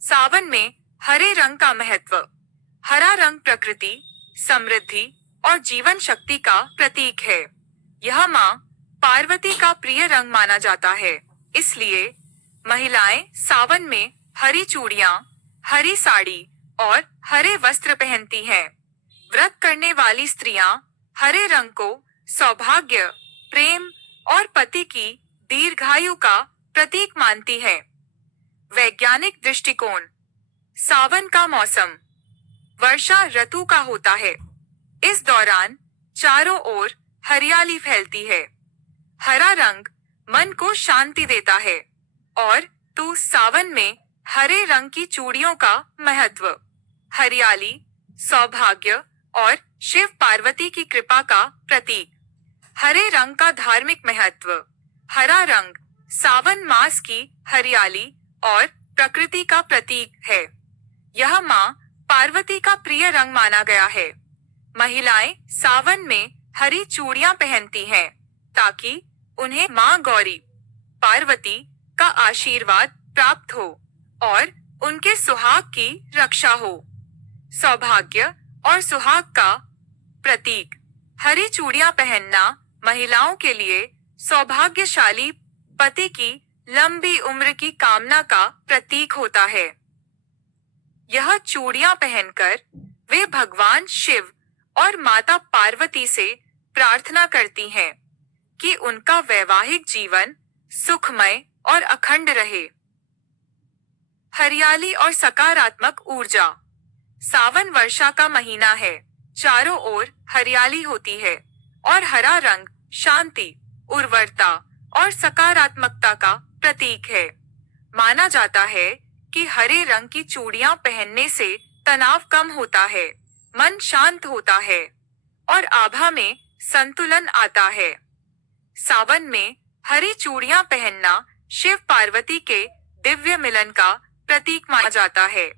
सावन में हरे रंग का महत्व। हरा रंग प्रकृति, समृद्धि और जीवन शक्ति का प्रतीक है। यह मां पार्वती का प्रिय रंग माना जाता है। इसलिए महिलाएं सावन में हरी चूड़ियां, हरी साड़ी और हरे वस्त्र पहनती हैं। व्रत करने वाली स्त्रियां हरे रंग को सौभाग्य, प्रेम और पति की दीर्घायु का प्रतीक मानती है। वैज्ञानिक दृष्टिकोण। सावन का मौसम वर्षा ऋतु का होता है। इस दौरान चारों ओर हरियाली फैलती है। हरा रंग मन को शांति देता है। और तो सावन में हरे रंग की चूड़ियों का महत्व। हरियाली सौभाग्य और शिव पार्वती की कृपा का प्रतीक। हरे रंग का धार्मिक महत्व। हरा रंग सावन मास की हरियाली और प्रकृति का प्रतीक है। यह मां पार्वती का प्रिय रंग माना गया है। महिलाएं सावन में हरी चूड़ियां पहनती हैं ताकि उन्हें मां गौरी पार्वती का आशीर्वाद प्राप्त हो और उनके सुहाग की रक्षा हो। सौभाग्य और सुहाग का प्रतीक। हरी चूड़ियां पहनना महिलाओं के लिए सौभाग्यशाली पति की लंबी उम्र की कामना का प्रतीक होता है। यह चूड़ियां पहनकर वे भगवान शिव और माता पार्वती से प्रार्थना करती हैं कि उनका वैवाहिक जीवन सुखमय और अखंड रहे। हरियाली और सकारात्मक ऊर्जा। सावन वर्षा का महीना है। चारों ओर हरियाली होती है और हरा रंग शांति, उर्वरता और सकारात्मकता का प्रतीक है। माना जाता है कि हरे रंग की चूड़ियां पहनने से तनाव कम होता है, मन शांत होता है और आभा में संतुलन आता है। सावन में हरी चूड़ियां पहनना शिव पार्वती के दिव्य मिलन का प्रतीक माना जाता है।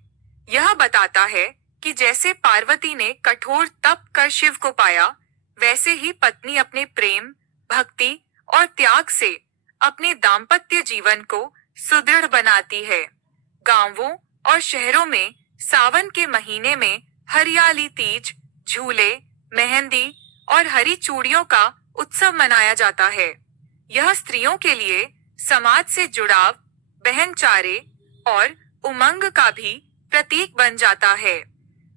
यह बताता है कि जैसे पार्वती ने कठोर तप कर शिव को पाया, वैसे ही पत्नी अपने प्रेम, भक्ति और त्याग से अपने दाम्पत्य जीवन को सुदृढ़ बनाती है। गांवों और शहरों में सावन के महीने में हरियाली तीज, झूले, मेहंदी और हरी चूड़ियों का उत्सव मनाया जाता है। यह स्त्रियों के लिए समाज से जुड़ाव, बहनचारे और उमंग का भी प्रतीक बन जाता है।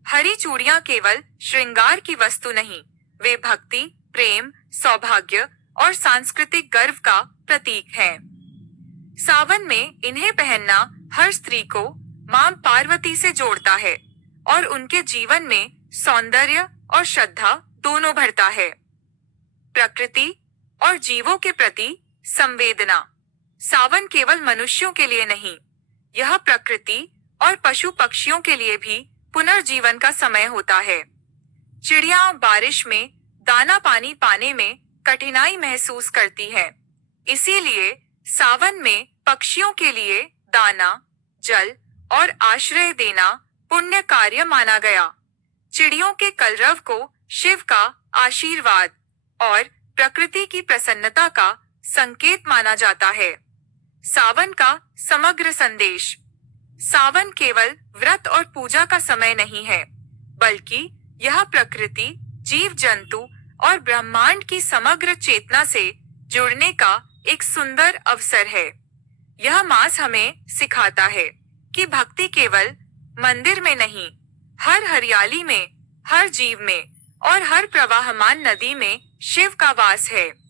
हरी चूड़ियां केवल श्रृंगार की वस्तु नहीं, वे भक्ति, प्रेम, सौभाग्य और सांस्कृतिक गर्व का प्रतीक हैं। सावन में इन्हें पहनना हर स्त्री को मां पार्वती से जोड़ता है और उनके जीवन में सौंदर्य और श्रद्धा दोनों भरता है। प्रकृति और जीवों के प्रति संवेदना। सावन केवल मनुष्यों के लिए नहीं, यह प्रकृति और पशु पक्षियों के लिए भी पुनर्जीवन का समय होता है। चिड़िया बारिश में दाना पानी पाने में कठिनाई महसूस करती हैं। इसीलिए सावन में पक्षियों के लिए दाना, जल और आश्रय देना पुण्य कार्य माना गया। चिड़ियों के कलरव को शिव का आशीर्वाद और प्रकृति की प्रसन्नता का संकेत माना जाता है। सावन का समग्र संदेश। सावन केवल व्रत और पूजा का समय नहीं है, बल्कि यह प्रकृति, जीव जंतु और ब्रह्मांड की समग्र चेतना से जुड़ने का एक सुंदर अवसर है। यह मास हमें सिखाता है कि भक्ति केवल मंदिर में नहीं, हर हरियाली में, हर जीव में और हर प्रवाहमान नदी में शिव का वास है।